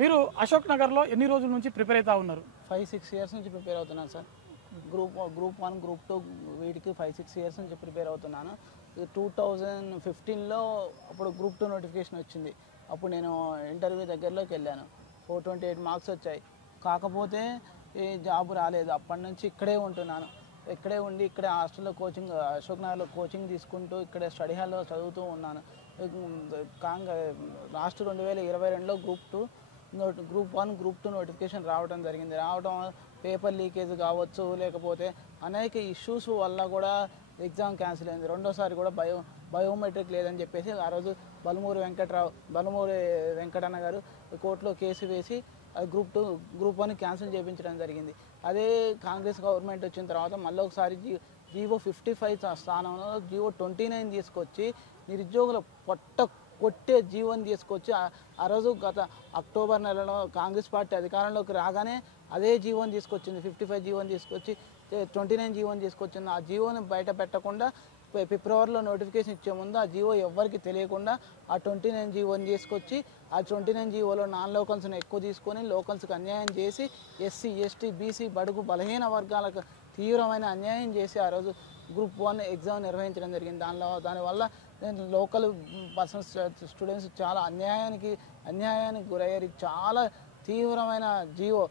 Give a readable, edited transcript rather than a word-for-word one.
మీరు అశోక్ నగర్లో ఎన్ని రోజుల నుంచి ప్రిపేర్ అవుతా ఉన్నారు? 5-6 ఇయర్స్ నుంచి ప్రిపేర్ అవుతున్నాను సార్. గ్రూప్ 1 గ్రూప్ 2 వీటికి 5-6 ఇయర్స్ నుంచి ప్రిపేర్ అవుతున్నాను. 2015లో అప్పుడు గ్రూప్ 2 నోటిఫికేషన్ వచ్చింది. అప్పుడు నేను ఇంటర్వ్యూ దగ్గరలోకి వెళ్ళాను. 428 మార్క్స్ వచ్చాయి. కాకపోతే ఏ జాబ్ రాలేదు. అప్పటి నుంచి ఇక్కడే ఉంటున్నాను. ఇక్కడే ఉండి ఇక్కడే హాస్టల్లో కోచింగ్, అశోక్ నగర్లో కోచింగ్ తీసుకుంటూ ఇక్కడే స్టడీ హాల్లో చదువుతూ ఉన్నాను. లాస్ట్ 2022లో గ్రూప్ 1 గ్రూప్ 2 నోటిఫికేషన్ రావడం జరిగింది. పేపర్ లీకేజ్ కావచ్చు, లేకపోతే అనేక ఇష్యూస్ వల్ల కూడా ఎగ్జామ్ క్యాన్సిల్ అయింది. రెండోసారి కూడా బయోమెట్రిక్ లేదని చెప్పేసి ఆ రోజు బలమూరి వెంకటన్న గారు కోర్టులో కేసు వేసి గ్రూప్ 1 క్యాన్సిల్ చేయించడం జరిగింది. అదే కాంగ్రెస్ గవర్నమెంట్ వచ్చిన తర్వాత మళ్ళీ ఒకసారి జీవో 55 స్థానంలో జీవో 29 తీసుకొచ్చి నిరుద్యోగుల పొట్ట కొట్టే జీవోని తీసుకొచ్చి ఆ రోజు గత అక్టోబర్ నెలలో కాంగ్రెస్ పార్టీ అధికారంలోకి రాగానే అదే జీవోని తీసుకొచ్చింది. 55 జీవోని తీసుకొచ్చి 29 జీవోని తీసుకొచ్చింది. ఆ జీవోని బయట పెట్టకుండా ఫిబ్రవరిలో నోటిఫికేషన్ ఇచ్చే ముందు ఆ జీవో ఎవ్వరికి తెలియకుండా ఆ 29 జీవోని తీసుకొచ్చి ఆ 29 జీవోలో నాన్ లోకల్స్ని ఎక్కువ తీసుకొని లోకల్స్కి అన్యాయం చేసి ఎస్సీ, ఎస్టీ, బీసీ, బడుగు బలహీన వర్గాలకు తీవ్రమైన అన్యాయం చేసి ఆ రోజు గ్రూప్ 1 ఎగ్జామ్ నిర్వహించడం జరిగింది. దానివల్ల లోకల్ పర్సన్స్ స్టూడెంట్స్ చాలా అన్యాయానికి గురయ్యారు. చాలా తీవ్రమైన జీవో.